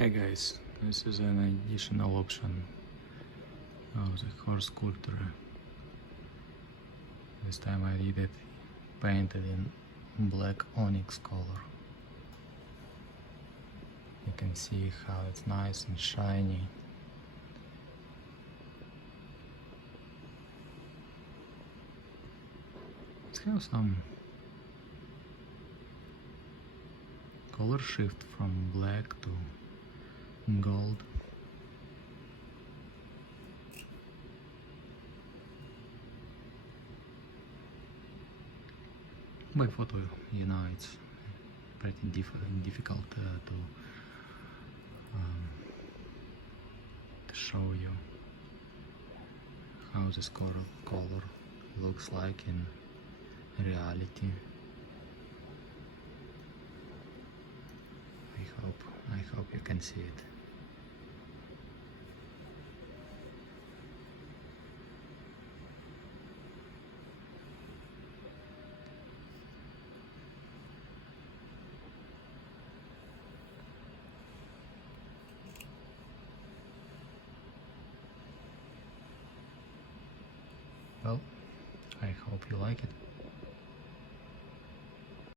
Hey guys, this is an additional option of the horse sculpture. This time I did it painted in Black Onyx color. You can see how it's nice and shiny. It has some color shift from black to gold. By photo, you know, it's pretty difficult to show you how this color looks like in reality. I hope you can see it. Well, I hope you like it.